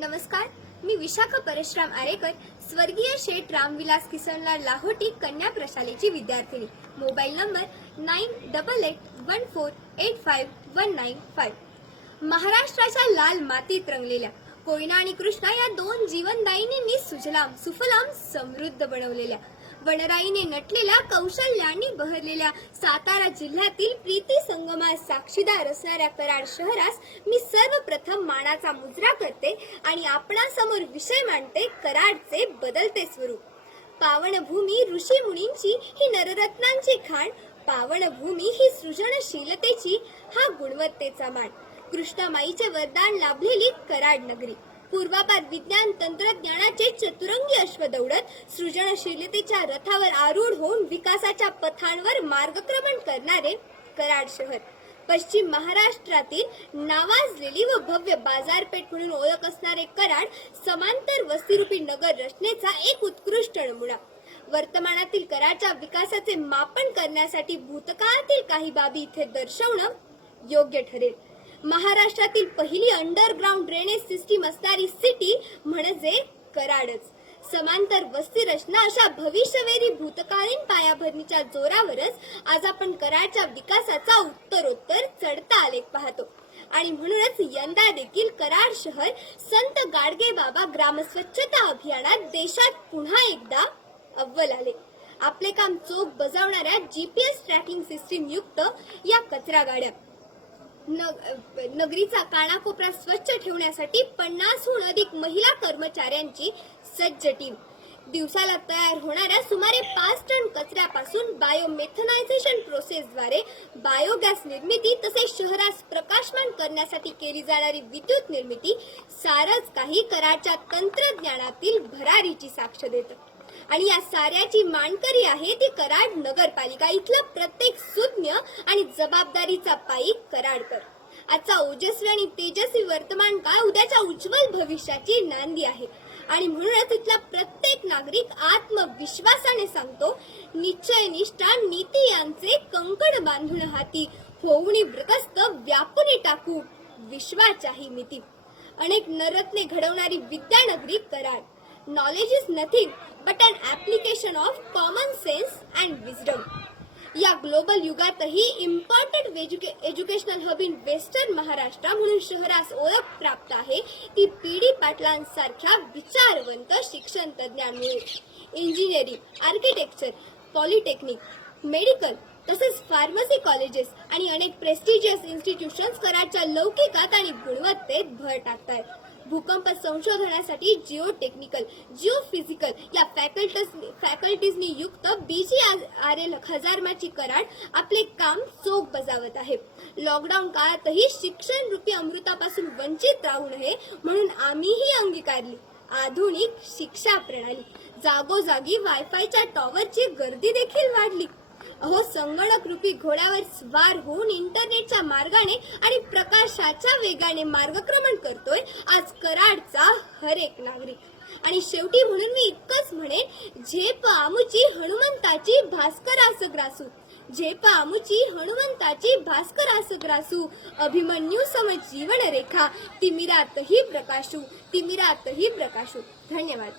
नमस्कार मी विशाखा परशुराम आरेकर स्वर्गीय शेठ रामविलास किसनलाल लाहोटी कन्या प्रशालेची विद्यार्थिनी. Mobile number nine double eight one four eight five one nine five. महाराष्ट्राच्या लाल मातीत रंगलेल्या कोयना आणि कृष्णा या दोन जीवनदायिनींनी सुजलाम सुफलाम समृद्ध बनवलेल्या. वनराईने नटलेल्या कौशल्याने बहरलेल्या सातारा जिल्ह्यातील प्रीती संगमा साक्षीदार असणाऱ्या कराड शहरास मी सर्वप्रथम मानाचा मुजरा करते आणि आपणासमोर विषय मांडते कराडचे बदलते स्वरूप. पावनभूमी ऋषी मुनींची ही नररत्नांची खाण पावनभूमी ही सृजनशीलतेची हा गुणवत्तेचा मान. कृष्णामाईचे वरदान लाभलेली कराड नगरी. पूर्वापार विज्ञान तंत्रज्ञानाचे चतुरंगी अश्व दौडत सृजनशीलतेच्या रथावर आरूढ होऊन विकासाच्या पथांवर मार्गक्रमण करणारे कराड शहर. पश्चिम महाराष्ट्रातील नावाजलेली व भव्य बाजारपेठ म्हणून ओळख असणारे कराड समांतर वस्तीरूपी नगर रचनेचा एक उत्कृष्ट नमुना. वर्तमानातील कराडच्या विकासाचे मापन करण्यासाठी भूतकाळातील काही बाबी इथे दर्शवणं योग्य ठरेल. महाराष्ट्रातील पहिली अंडरग्राऊंड ड्रेनेज सिस्टीम असणारी सिटी म्हणजे कराडच. समांतर वस्ती रचना अशा भविष्यवेधी भूतकालीन पायाभरणीच्या जोरावरच आज आपण कराडच्या विकासाचा उत्तरोत्तर चढता आलेख पाहतो. आणि म्हणूनच यंदा देखील कराड शहर संत गाडगे बाबा ग्रामस्वच्छता अभियानात देशात पुन्हा एकदा अव्वल आले. आपले काम चोख बजावणाऱ्या जीपीएस ट्रॅकिंग सिस्टीम युक्त या कचरा गाड्या नगरीचा कानाकोपरा स्वच्छ ठेवण्यासाठी पन्नासहून अधिक महिला कर्मचाऱ्यांची सज्ज टीम दिवसाला तयार होणाऱ्या सुमारे पाच टन कचऱ्यापासून बायोमेथनायझेशन प्रोसेसद्वारे बायोगॅस निर्मिती तसेच शहरास प्रकाशमान करण्यासाठी केली जाणारी विद्युत निर्मिती सारच काही कराच्या तंत्रज्ञानातील भरारीची साक्ष देतं. आणि या साऱ्याची मानकरी आहे ती कराड नगरपालिका. इथलं प्रत्येक सुज्ञ आणि जबाबदारीचा पायी कराडकर. आजचा ओजस्वी आणि तेजस्वी वर्तमान काळ उद्याच्या उज्ज्वल भविष्याची नांदी आहे. आणि म्हणूनच इथला प्रत्येक नागरिक आत्मविश्वासाने सांगतो निश्चय निष्ठा नीती यांचे कंकण बांधून हाती होऊनी व्रतस्त व्यापुनी टाकू विश्वाच्याही मिती. अनेक नरत्ने घडवणारी विद्यानगरी Karad. Knowledge is nothing but an application of common sense and wisdom या global युगातही important educational hub in western Maharashtra म्हणून शहरास ओळख प्राप्त आहे. ती पी डी पाटलांसारख्या विचारवंत शिक्षण तज्ज्ञांमुळे. इंजिनिअरिंग आर्किटेक्चर पॉलिटेक्निक मेडिकल तसेच फार्मसी कॉलेजेस आणि अनेक प्रेस्टिजियस इन्स्टिट्यूशन्स कराच्या लौकिकात आणि गुणवत्तेत भर टाकतायत. भूकंप संशोधनासाठी जिओ टेक्निकल जिओ फिजिकल या फॅकल्टीज फॅकल्टीजनी युक्त B G R L Hajarmachi Karad आपले काम चोख बजावत आहे. लॉकडाऊन काळातही शिक्षण रूपी अमृतापासून वंचित राहू नये म्हणून आम्हीही अंगीकारली. आधुनिक शिक्षा प्रणाली. जागोजागी वायफायच्या टॉवरची गर्दी देखील वाढली. अहो संगणक रूपी घोड्यावर स्वार होऊन इंटरनेटच्या मार्गाने आणि प्रकाशाच्या वेगाने मार्गक्रमण करतोय आज कराडचा हर एक नागरिक. आणि शेवटी म्हणून मी इतकंच म्हणेन झेप आमुची हनुमंताची भास्करास ग्रासू. झेप आमुची हनुमंताची भास्करास ग्रासू. अभिमन्यू सम जीवन रेखा तिमिरातही प्रकाशू तिमिरातही प्रकाशू. धन्यवाद.